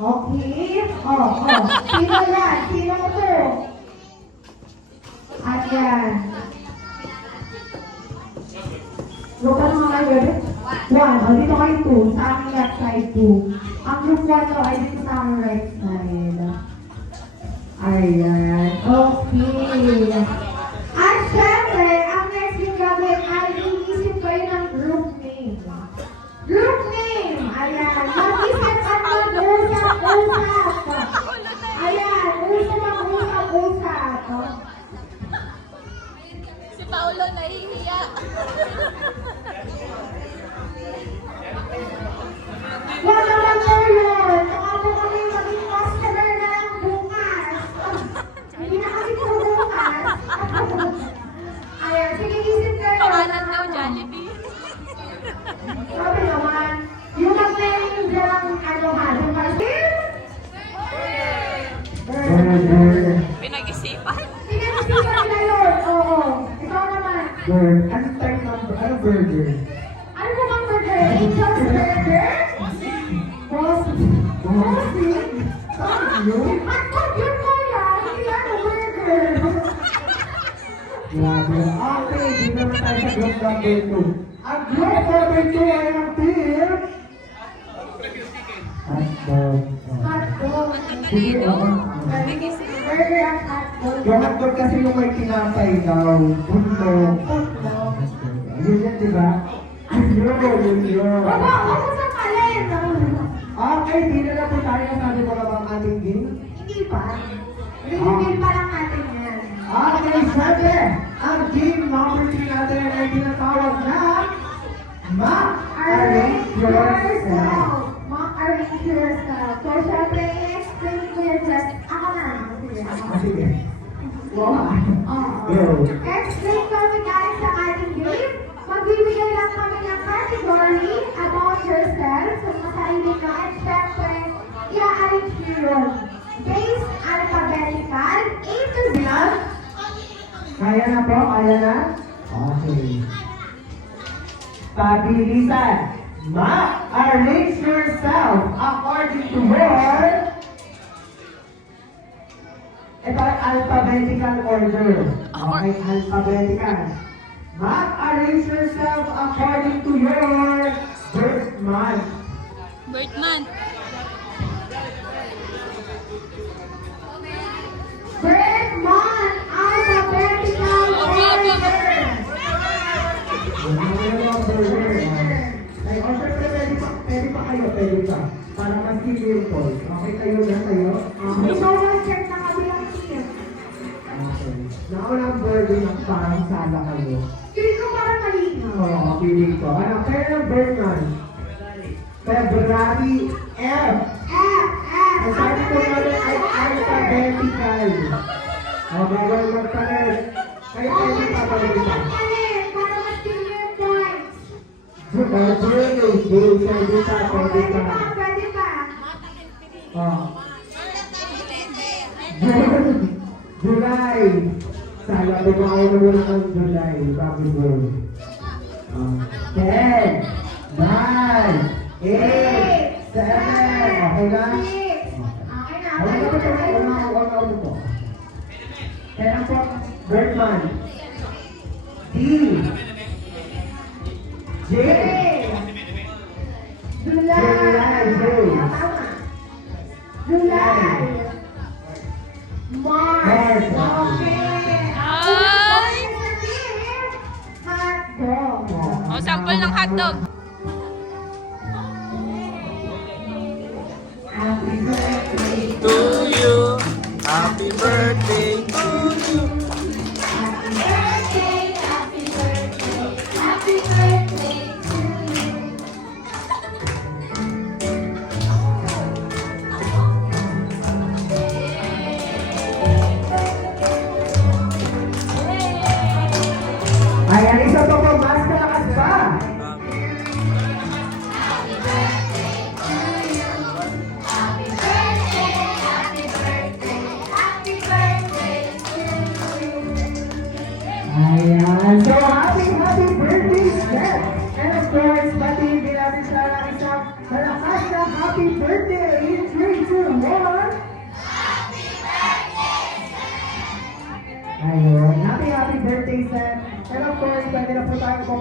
Okay. Sino yan? Sino to? Ayan. Look at mga kayo. 1. Dito kayo 2. Sa aming left side 2. Ang group 1 to ay dito sa aming right side. Ayan. Okay. At syempre, ang next yung gagawin ay iisip kayo ng group name. Group name! Ayan. Mag-isip at mag-usap-usap. Ayan. Usap-usap. Si Paolo nahihiya. Wala naman po yun. Baka po kami maging customer na lang bukas. Hindi na kasi po bukas. Ayan. Sige, isip kayo. Pangalan daw, Jollibee. Sabi naman, yung mag-name lang, ano ha, yung mag-name? Pinag-isipan. Pinag-isipan na yun, oo. Ikaw naman. Bird. Ano type ng burger? Ano ba bang burger? Angel's Burger? Bossing? At pag yun mo yan, hindi ano burger. Grabe. Okay, dito naman tayo sa group number 2. Ang group number 2 ay ang team. Hotdog. Hotdog. Sige, oo. Burger at hotdog. Yung hotdog kasi yung may tinapay daw. Punto. Yun yan, di ba? Yun. Baba, huwag mo sa kalin. Okay, di na lang po tayo nasabi mo lang ang ating game. Hindi pa. Reveal pa lang natin yan. Okay, sabi, ang game number 3 natin ay tinatawag na Arrange yourself. yourself. Arrange yourself. So, syempre, i-explain ko yun just, ako na. Sige. Sige. Wow. Oo. Explain kami guys sa ating game. Magbibigay lang kami ng category about yourself sa mga sarili nyo. And syempre, i-arrange nyo yun. Based alphabetical, A to Z. Kaya na po? Kaya na? Okay. Pabilisan. Arrange yourself according to your ito ay alphabetical order. Okay, alphabetical. Arrange yourself according to your birth month. Birth month. Birth month, alphabetical order. Ay, o syempre, pwede pa kayo, pwede pa. Para mas simple. Okay kayo na kayo? Okay. So, we'll check na kabilang team. Okay. Naunang birthday ng parang sala kayo. Feeling ko parang malinaw. Oo, feeling ko. Ano, kaya ng birth month? February F. Ang sabi ko namin ay alphabetical. Okay, well, magpalit. Kayo pwede pa pa rin pa. Para mas clear points. Pwede pa. Pwede pa. Oh. July. Sala ko ba ako naman ng July? Bago ko. 10, 9, 8, 7. Okay na? Okay na. Wala na po. Kaya po, birth month. D. J. July. July. March. Okay. Ay! Hotdog. O, sample ng hotdog. Happy birthday. To you, happy birthday to you. Happy birthday. Happy birthday. Happy birthday to you. Ayan, isa pa po, mas malakas pa. Ayan. So, happy birthday, Steph! And of course, batiin din natin sa isang malakas na happy birthday in 3, 2, more. Ayun. Happy birthday, Seth. And of course, pwede na po tayo po